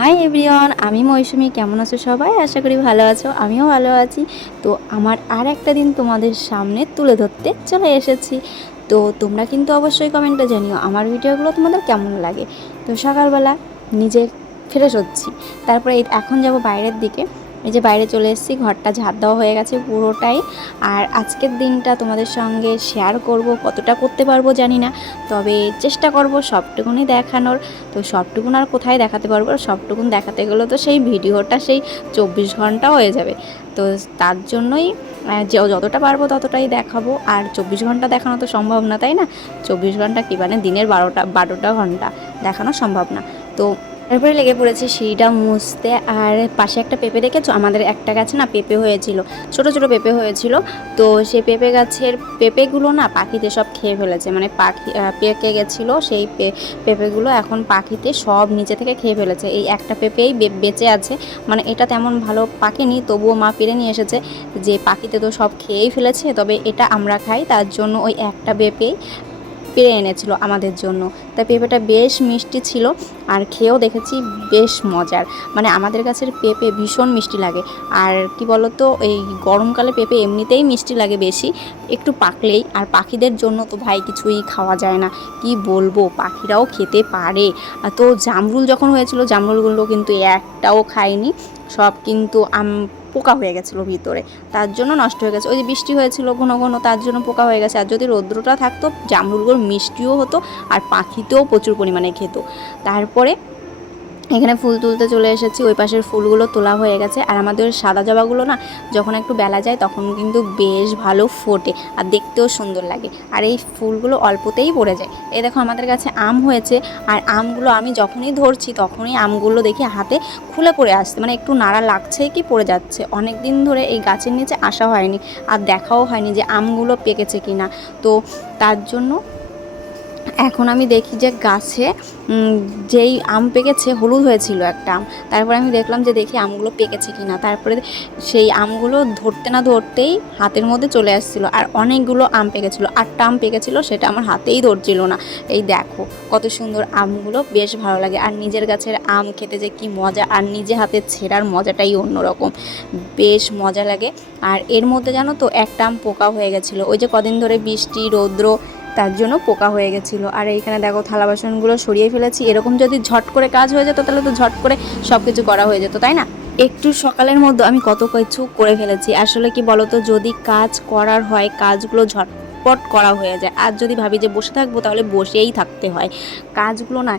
Hi everyone, আমি মৌসুমি। কেমন আছো সবাই? আশা করি ভালো আছো, আমিও ভালো আছি। তো আমার আর একটা দিন তোমাদের সামনে তুলে ধরতে চলে এসেছি। তো তোমরা কিন্তু অবশ্যই কমেন্টে জানিও আমার ভিডিওগুলো তোমাদের কেমন লাগে। তো সকালবেলা নিজে ফ্রেশ হচ্ছি, তারপরে এখন যাব বাইরের দিকে। এই যে বাইরে চলে এসেছি, ঘরটা ঝাড় দেওয়া হয়ে গেছে পুরোটাই। আর আজকের দিনটা তোমাদের সঙ্গে শেয়ার করব, কতটা করতে পারবো জানি না, তবে চেষ্টা করব সবটুকুনি দেখানোর। তো সবটুকুন আর কোথায় দেখাতে পারবো, সবটুকুন দেখাতে গেলে তো সেই ভিডিওটা সেই 24 ঘন্টা হয়ে যাবে। তো তার জন্যই যতটা পারবো ততটাই দেখাবো। আর 24 ঘন্টা দেখানো তো সম্ভব না, তাই না? 24 ঘন্টা কী, মানে দিনের 12টা ঘন্টা দেখানো সম্ভব না। তো তারপরে লেগে পড়েছি সিঁড়িটা মুছতে। আর পাশে একটা পেঁপে দেখেছো, আমাদের একটা গাছে না পেঁপে হয়েছিল, ছোট ছোট পেঁপে হয়েছিল। তো সেই পেঁপে গাছের পেঁপেগুলো না পাখিতে সব খেয়ে ফেলেছে, মানে পাখি পেকে গেছিলো সেই পেঁপেগুলো এখন পাখিতে সব নিচে থেকে খেয়ে ফেলেছে। এই একটা পেঁপেই বেঁচে আছে, মানে এটা তেমন ভালো পাকেনি, তবুও মা পেরে নিয়ে এসেছে যে পাখিতে তো সব খেয়েই ফেলেছে, তবে এটা আমরা খাই, তার জন্য ওই একটা পেঁপেই পেরে এনেছিল আমাদের জন্য। তাই পেঁপেটা বেশ মিষ্টি ছিল, আর খেয়েও দেখেছি বেশ মজার। মানে আমাদের গাছের পেঁপে ভীষণ মিষ্টি লাগে। আর কি বলতো, এই গরমকালে পেঁপে এমনিতেই মিষ্টি লাগে বেশি, একটু পাকলেই। আর পাখিদের জন্য তো ভাই কিছুই খাওয়া যায় না, কি বলবো, পাখিরাও খেতে পারে। তো জামরুল যখন হয়েছিল, জামরুলগুলো কিন্তু একটাও খায়নি, সব কিন্তু পোকা হয়ে গেছিলো ভিতরে, তার জন্য নষ্ট হয়ে গেছে। ওই যে বৃষ্টি হয়েছিল ঘন ঘন, তার জন্য পোকা হয়ে গেছে। আর যদি রৌদ্রটা থাকতো, জামরুলগুলো মিষ্টিও হতো আর পাখিতেও প্রচুর পরিমাণে খেত। তারপরে এখানে ফুল তুলতে চলে এসেছি, ওই পাশের ফুলগুলো তোলা হয়ে গেছে। আর আমাদের সাদা জবাগুলো না যখন একটু বেলা যায় তখন কিন্তু বেশ ভালো ফোটে আর দেখতেও সুন্দর লাগে। আর এই ফুলগুলো অল্পতেই পড়ে যায়। এই দেখো আমাদের কাছে আম হয়েছে, আর আমগুলো আমি যখনই ধরছি তখনই আমগুলো দেখি হাতে খুলে পড়ে আসছে, মানে একটু নাড়া লাগছে কি পড়ে যাচ্ছে। অনেক দিন ধরে এই গাছের নিচে আসা হয়নি, আর দেখাও হয়নি যে আমগুলো পেকেছে কিনা। তো তার জন্য এখন আমি দেখি যে গাছে যেই আম পেকেছে, হলুদ হয়েছিল একটা আম, তারপরে আমি দেখলাম যে দেখি আমগুলো পেকেছে কিনা। তারপরে সেই আমগুলো ধরতে না ধরতেই হাতের মধ্যে চলে আসছিলো, আর অনেকগুলো আম পেকেছিলো। 8টা আম পেকেছিল, সেটা আমার হাতেই ধরছিল না। এই দেখো কত সুন্দর আমগুলো, বেশ ভালো লাগে। আর নিজের গাছের আম খেতে যে কি মজা, আর নিজে হাতে ছেঁড়ার মজাটাই অন্যরকম, বেশ মজা লাগে। আর এর মধ্যে জানো তো একটা আম পোকা হয়ে গেছিলো, ওই যে কদিন ধরে বৃষ্টি রৌদ্র, তার জন্য পোকা হয়ে গেছিলো। আর এইখানে দেখো থালা বাসনগুলো সরিয়ে ফেলেছি। এরকম যদি ঝট করে কাজ হয়ে যেত তাহলে তো ঝট করে সব কিছু করা হয়ে যেত, তাই না? একটু সকালের মধ্যে আমি কত কিছু করে ফেলেছি। আসলে কি বলতো, যদি কাজ করার হয় কাজগুলো ঝটপট করা হয়ে যায়। আর যদি ভাবি যে বসে থাকবো, তাহলে বসেই থাকতে হয়। কাজগুলো না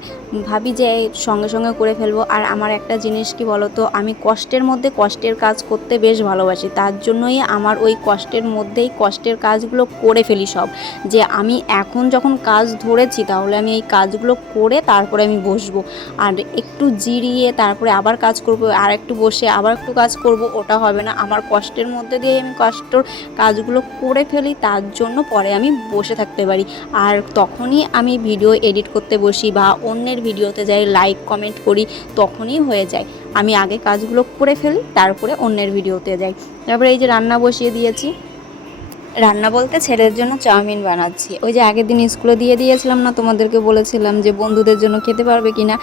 ভাবি যে সঙ্গে সঙ্গে করে ফেলবো। আর আমার একটা জিনিস কি বলতো, আমি কষ্টের মধ্যে কষ্টের কাজ করতে বেশ ভালোবাসি, তার জন্যই আমার ওই কষ্টের মধ্যেই কষ্টের কাজগুলো করে ফেলি সব। যে আমি এখন যখন কাজ ধরেছি, তাহলে আমি এই কাজগুলো করে তারপরে আমি বসবো। আর একটু জিরিয়ে তারপরে আবার কাজ করব, আর একটু বসে আবার একটু কাজ করব, ওটা হবে না। আমার কষ্টের মধ্যে দিয়ে আমি কষ্টর কাজগুলো করে ফেলি, তার জন্য পরে আমি বসে থাকতে পারি। আর তখনই আমি ভিডিও এডিট করতে বসি বা অন্যের ভিডিওতে যাই, লাইক কমেন্ট করি, তখনই হয়ে যায়। আমি আগে কাজগুলো করে ফেলি, তারপরে অন্যের ভিডিওতে যাই। তারপরে এই যে রান্না বসিয়ে দিয়েছি। রান্না বলতে ছেলের জন্য চাউমিন বানাচ্ছি। ওই যে আগের দিন স্কুলে দিয়ে দিয়েছিলাম না, তোমাদেরকে বলেছিলাম যে বন্ধুদের জন্য খেতে পারবে কিনা।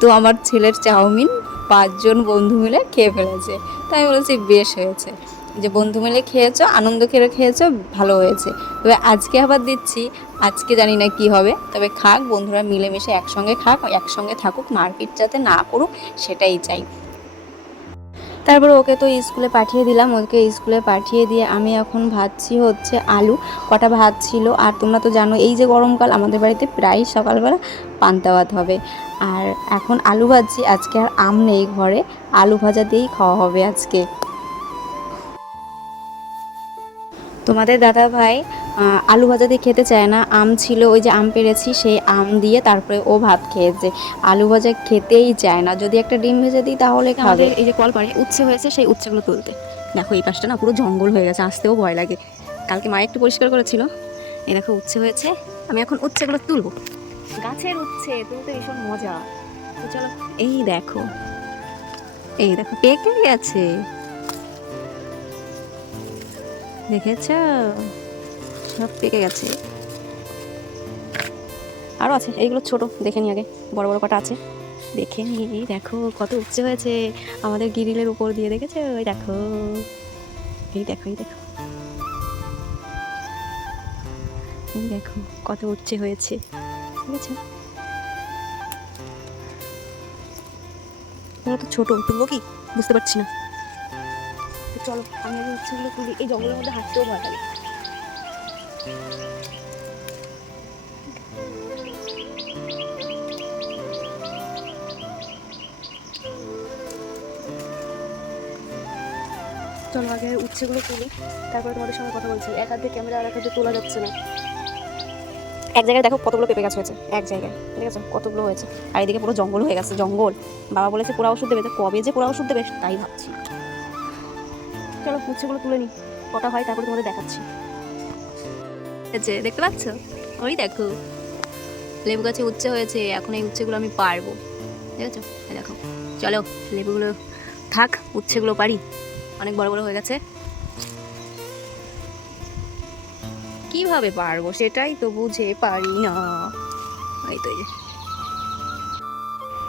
তো আমার ছেলের চাউমিন 5জন বন্ধু মিলে খেয়ে ফেলেছে। তাই বলেছি বেশ হয়েছে, যে বন্ধু মিলে খেয়েছো, আনন্দ করে খেয়েছো, ভালো হয়েছে। তবে আজকে আবার দিচ্ছি, আজকে জানি না কি হবে, তবে খাক বন্ধুরা মিলেমিশে একসঙ্গে খাক, একসঙ্গে থাকুক, মারপিট যাতে না করুক, সেটাই চাই। তারপরে ওকে তো স্কুলে পাঠিয়ে দিলাম। ওকে স্কুলে পাঠিয়ে দিয়ে আমি এখন ভাজছি হচ্ছে আলু। কটা ভাত ছিল। আর তোমরা তো জানো এই যে গরমকাল, আমাদের বাড়িতে প্রায় সকালবেলা পান্তা ভাত হবে। আর এখন আলু ভাজছি, আজকে আর আম নেই ঘরে, আলু ভাজা দিয়েই খাওয়া হবে আজকে। তোমাদের দাদা ভাই আলু ভাজা দিয়ে খেতে চায় না, আম ছিল, ওই যে আম পেড়েছি সেই আম দিয়ে তারপরে ও ভাত খেয়েছে। আলু ভাজা খেতেই চায় না, যদি একটা ডিম ভেজে দিই তাহলে খাবে। এই যে কল পাড়ে উচ্ছে হয়েছে, সেই উচ্ছেগুলো তুলতে দেখো, এই পাশটা না পুরো জঙ্গল হয়ে গেছে, আসতেও ভয় লাগে। কালকে মা একটু পরিষ্কার করেছিল। এই দেখো উচ্ছে হয়েছে, আমি এখন উচ্ছেগুলো তুলবো। গাছের উচ্ছে তুলতে ভীষণ মজা। তো চলো, এই দেখো, এই দেখো পেকে গেছে, দেখেছ, সব পেকে গেছে। আরও আছে, এইগুলো ছোট, দেখে নি আগে, বড় বড় কটা আছে। দেখে নি, দেখো কত উচ্চ হয়েছে আমাদের গ্রিলের উপর দিয়ে, দেখেছো? ওই দেখো, এই দেখো, এই দেখো, এই দেখো কত উচ্চে হয়েছে, ঠিক আছে? ওরা তো ছোট, তুলবো কি বুঝতে পারছি না। চলো আমি আগে উচ্চগুলো তুলি, এই জঙ্গলের মধ্যে হাঁটতেও ভয় লাগে। চলো আগে উচ্ছেগুলো তুলি, তারপরে তোমাদের সঙ্গে কথা বলছি। এক হাতে ক্যামেরা আর এক হাতে তোলা যাচ্ছে না। এক জায়গায় দেখো কতগুলো পেঁপে গাছ হয়েছে, এক জায়গায়, ঠিক আছে? কতগুলো হয়েছে, আর এদিকে পুরো জঙ্গল হয়ে গেছে, জঙ্গল। বাবা বলেছে পোড়া ওষুধ দেবে, কবে যে পোড়া ওষুধ দেবে তাই ভাবছি। চলো উচ্ছেগুলো তুলে নিই, কটা হয় তারপরে তোমাদের দেখাচ্ছি। দেখতে পাচ্ছ? ওই দেখো লেবু গাছে উচ্ছে হয়েছে, এখন এই উচ্ছেগুলো আমি পারবো, ঠিক আছে? দেখো, চলো লেবুগুলো থাক, উচ্ছেগুলো পারি, অনেক বড় বড় হয়ে গেছে। কিভাবে পারবো সেটাই তো বুঝে পারি না। এই তো, এই যে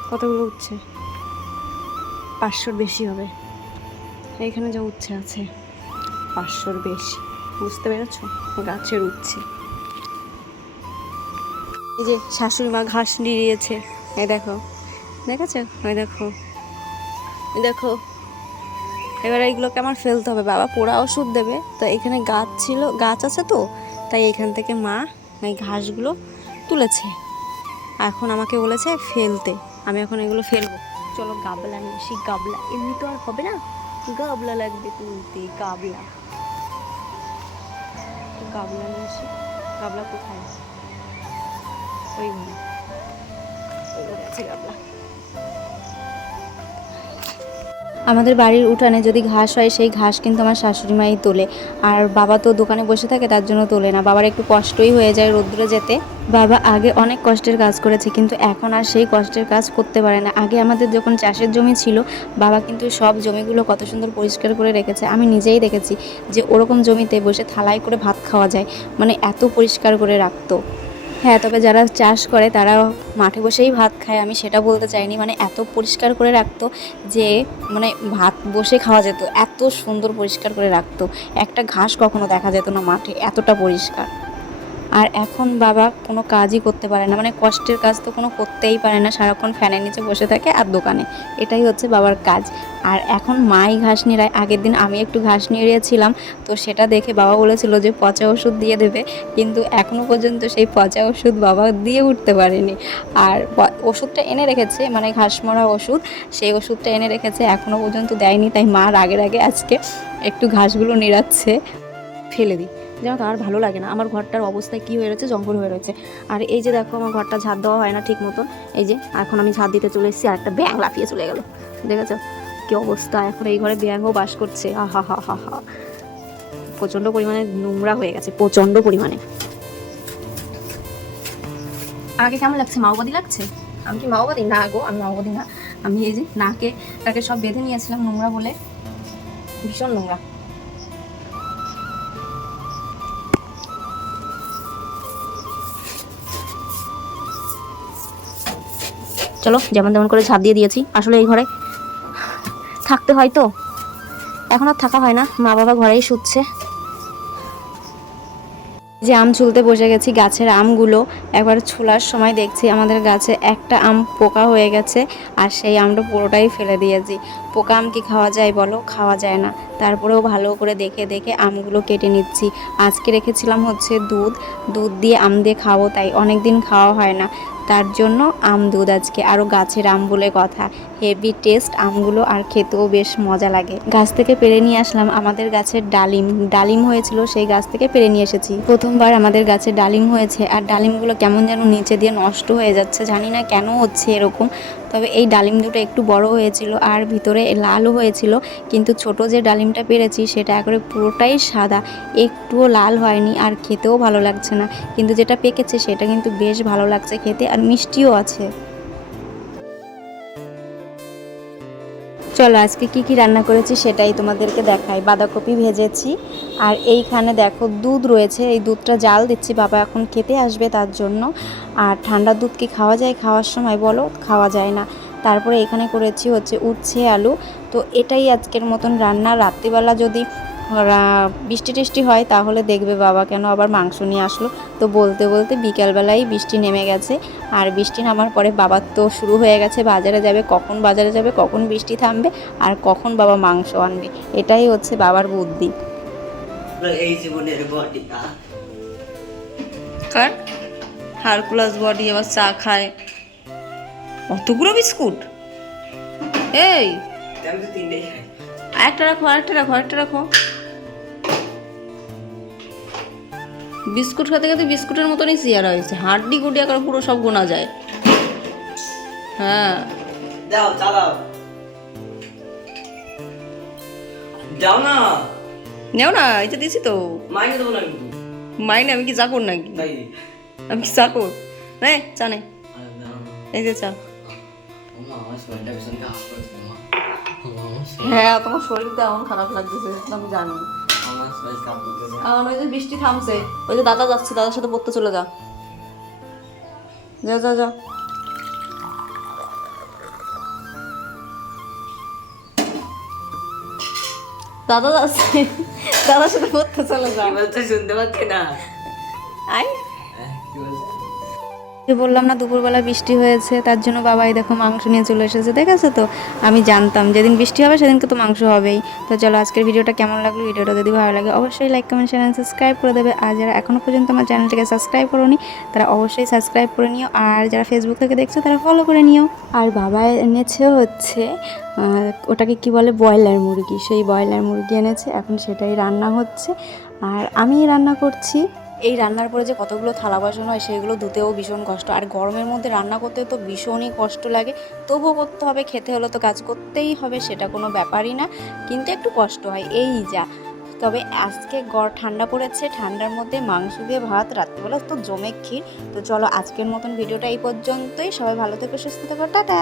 কতগুলো উচ্ছে, 500-র বেশি হবে। এইখানে যা উচ্ছে আছে 500-র বেশি, বুঝতে পেরেছ? গাছের উচ্ছে। এই যে শাশুড়ি মা ঘাস নিড়িয়েছে, এই দেখো, দেখেছো? ওই দেখো, এই দেখো। এবার এইগুলোকে আমার ফেলতে হবে, বাবা পোড়া ওষুধ দেবে। তো এখানে গাছ ছিল, গাছ আছে তো, তাই এখান থেকে মা এই ঘাসগুলো তুলেছে, এখন আমাকে বলেছে ফেলতে। আমি এখন এগুলো ফেলবো। চলো গাবলা নিয়ে আসি, গাবলা এমনি তো আর হবে না, গাবলা লাগবে তুলতে, গাবলা। গাবলা নিয়ে আসি। গাবলা কোথায়? ওই ঘরে, ওই ঘরে আছে গাবলা। আমাদের বাড়ির উঠানে যদি ঘাস হয়, সেই ঘাস কিন্তু আমার শাশুড়ি মাই তোলে, আর বাবা তো দোকানে বসে থাকে, তার জন্য তোলে না। বাবার একটু কষ্টই হয়ে যায় রোদ্দুরে যেতে। বাবা আগে অনেক কষ্টের কাজ করেছে, কিন্তু এখন আর সেই কষ্টের কাজ করতে পারে না। আগে আমাদের যখন চাষের জমি ছিল, বাবা কিন্তু সব জমিগুলো কত সুন্দর পরিষ্কার করে রেখেছে। আমি নিজেই দেখেছি যে ওরকম জমিতে বসে থালায় করে ভাত খাওয়া যায়, মানে এত পরিষ্কার করে রাখতো। হ্যাঁ, তবে যারা চাষ করে তারা মাঠে বসেই ভাত খায়, আমি সেটা বলতে চাইনি। মানে এত পরিষ্কার করে রাখতো যে মানে ভাত বসে খাওয়া যেত, এত সুন্দর পরিষ্কার করে রাখতো। একটা ঘাস কখনো দেখা যেত না মাঠে, এতটা পরিষ্কার। আর এখন বাবা কোনো কাজই করতে পারে না, মানে কষ্টের কাজ তো কোনো করতেই পারে না, সারাক্ষণ ফ্যানের নিচে বসে থাকে আর দোকানে, এটাই হচ্ছে বাবার কাজ। আর এখন মাই ঘাস নিড়ায়। আগের দিন আমি একটু ঘাস নিড়িয়েছিলাম, তো সেটা দেখে বাবা বলেছিল যে পচা ওষুধ দিয়ে দেবে, কিন্তু এখনও পর্যন্ত সেই পচা ওষুধ বাবা দিয়ে উঠতে পারেনি। আর ওষুধটা এনে রেখেছে, মানে ঘাস মরা ওষুধ, সেই ওষুধটা এনে রেখেছে, এখনও পর্যন্ত দেয়নি। তাই মা রাগের আগে আজকে একটু ঘাসগুলো নিড়াচ্ছে, ফেলে দিই। যেন তো আর ভালো লাগে না, আমার ঘরটার অবস্থায় কী হয়ে রয়েছে, জঙ্গল হয়ে রয়েছে। আর এই যে দেখো আমার ঘরটা ঝাড় দেওয়া হয় না ঠিক মতন, এই যে এখন আমি ঝাড় দিতে চলে এসেছি, আর একটা ব্যাঙ লাফিয়ে চলে গেল, দেখেছো কী অবস্থা? এখন এই ঘরে ব্যাঙও বাস করছে, আহা হা হা হা। প্রচণ্ড পরিমাণে নোংরা হয়ে গেছে, প্রচণ্ড পরিমাণে। আগে কেমন লাগছে? মাওবাদী লাগছে? আমি কি মাওবাদী? না গো, আমি মাওবাদী না। আমি এই যে নাকে তাকে সব বেঁধে নিয়েছিলাম নোংরা বলে, ভীষণ নোংরা। চলো যেমন তেমন করে ঝাঁপ দিয়ে দিয়েছি। আসলে এই ঘরে থাকতে হয় তো, এখন আর থাকা হয় না, মা বাবা ঘরেই শুচ্ছে। যে আম ছুলতে বসে গেছি, গাছের আমগুলো একবার ছোলার সময় দেখছি আমাদের গাছে একটা আম পোকা হয়ে গেছে, আর সেই আমটা পুরোটাই ফেলে দিয়েছি। পোকা আম কি খাওয়া যায় বলো? খাওয়া যায় না। তারপরেও ভালো করে দেখে দেখে আমগুলো কেটে নিচ্ছি। আজকে রেখেছিলাম হচ্ছে দুধ, দুধ দিয়ে আম দিয়ে খাবো, তাই অনেক দিন খাওয়া হয় না, তার জন্য আম দুধ আজকে। আরও গাছের আম বলে কথা, হেভি টেস্ট আমগুলো, আর খেতেও বেশ মজা লাগে। গাছ থেকে পেড়ে নিয়ে আসলাম আমাদের গাছের ডালিম, ডালিম হয়েছিল, সেই গাছ থেকে পেড়ে নিয়ে এসেছি। প্রথমবার আমাদের গাছে ডালিম হয়েছে, আর ডালিমগুলো কেমন যেন নিচে দিয়ে নষ্ট হয়ে যাচ্ছে, জানি না কেন হচ্ছে এরকম। তবে এই ডালিম দুটো একটু বড় হয়েছিল আর ভিতরে লালও হয়েছিল, কিন্তু ছোট যে ডালিমটা পেরেছি সেটা একবারে পুরোটাই সাদা, একটুও লাল হয়নি, আর খেতেও ভালো লাগছে না। কিন্তু যেটা পেকেছে সেটা কিন্তু বেশ ভালো লাগছে খেতে, আর মিষ্টিও আছে। চলো আজকে কি কি রান্না করেছি সেটাই তোমাদেরকে দেখাই। বাঁধাকপি ভেজেছি, আর এইখানে দেখো দুধ রয়েছে, এই দুধটা জাল দিচ্ছি, বাবা এখন খেতে আসবে তার জন্য। আর ঠান্ডা দুধ কি খাওয়া যায় খাওয়ার সময়? বলো, খাওয়া যায় না। তারপরে এখানে করেছি হচ্ছে উচ্ছে আলু। তো এটাই আজকের মতন রান্না। রাত্রিবেলা যদি বৃষ্টি টিষ্টি হয় তাহলে দেখবে বাবা কেন আবার মাংস নিয়ে আসলো। তো বলতে বলতে বিকালবেলায় বৃষ্টি নেমে গেছে, আর বৃষ্টি নামার পরে বাবার তো শুরু হয়ে গেছে বাজারে যাবে, কখন বাজারে যাবে, কখন বৃষ্টি থামবে, আর কখন বাবা মাংস আনবে। এটাই হচ্ছে বাবার বুদ্ধি। এই জীবনের বডি কার হারকুলাস বডি আবার চা খায়, অতগুলো বিস্কুট। এই আমি তো তিনটেই খাই। একটা রাখো, আরেকটা রাখো, আরেকটা রাখো। বিস্কুট খেতে খেতে বিস্কুটের মতনই চেয়ারা হয়েছে, হাড্ডি গুডি করে পুরো সব গোনা যায়। হ্যাঁ দাও চা দাও, দাও না। নেও না, এই তো দিছি তো। মাইনে দেবো না কিন্তু। মাইনে আমি কি চাকর নাকি? তাই আমি কি চাকর? নে চা নে, আর দাও না। এই যে চা। ওমা আমার শরীরটা ভীষণ খারাপ করছে মা। হ্যাঁ তোমার শরীরটা এমন খারাপ লাগতেছে আমি জানি। আমার শরীর খারাপ করতেছে। আমার ওই যে বৃষ্টি থামছে, ওই যে দাদা যাচ্ছে, দাদার সাথে পড়তে চলে যা, যা যা যা। দাদা যাচ্ছে, দাদার সাথে পড়তে চলে যা। কি বলতে শুনতে পাচ্ছি না। আই কি বলছে? যে বললাম না দুপুরবেলা বৃষ্টি হয়েছে, তার জন্য বাবাই দেখো মাংস নিয়ে চলে এসেছে। দেখেছো তো, আমি জানতাম যেদিন বৃষ্টি হবে সেদিনকে তো মাংস হবেই। তো চলো আজকের ভিডিওটা কেমন লাগলো, ভিডিওটা যদি ভালো লাগে অবশ্যই লাইক কমেন্ট শেয়ার সাবস্ক্রাইব করে দেবে। আর যারা এখনও পর্যন্ত আমার চ্যানেলটিকে সাবস্ক্রাইব করোনি তারা অবশ্যই সাবস্ক্রাইব করে নিও, আর যারা ফেসবুক থেকে দেখছো তারা ফলো করে নিও। আর বাবা এনেছে হচ্ছে ওটাকে কি বলে, ব্রয়লার মুরগি। সেই ব্রয়লার মুরগি এনেছে, এখন সেটাই রান্না হচ্ছে আর আমি রান্না করছি। এই রান্নার পরে যে কতগুলো থালা বাসন হয় সেগুলো ধুতেও ভীষণ কষ্ট, আর গরমের মধ্যে রান্না করতে তো ভীষণই কষ্ট লাগে। তবুও করতে হবে, খেতে হলে তো কাজ করতেই হবে, সেটা কোনো ব্যাপারই না, কিন্তু একটু কষ্ট হয় এই যা। তবে আজকে ঠান্ডা পড়েছে, ঠান্ডার মধ্যে মাংস দিয়ে ভাত, রাত্রিবেলা তো জমে ক্ষীর। তো চলো আজকের মতন ভিডিওটা এই পর্যন্তই। সবাই ভালো থেকো, সুস্থ থেকো, টাটা।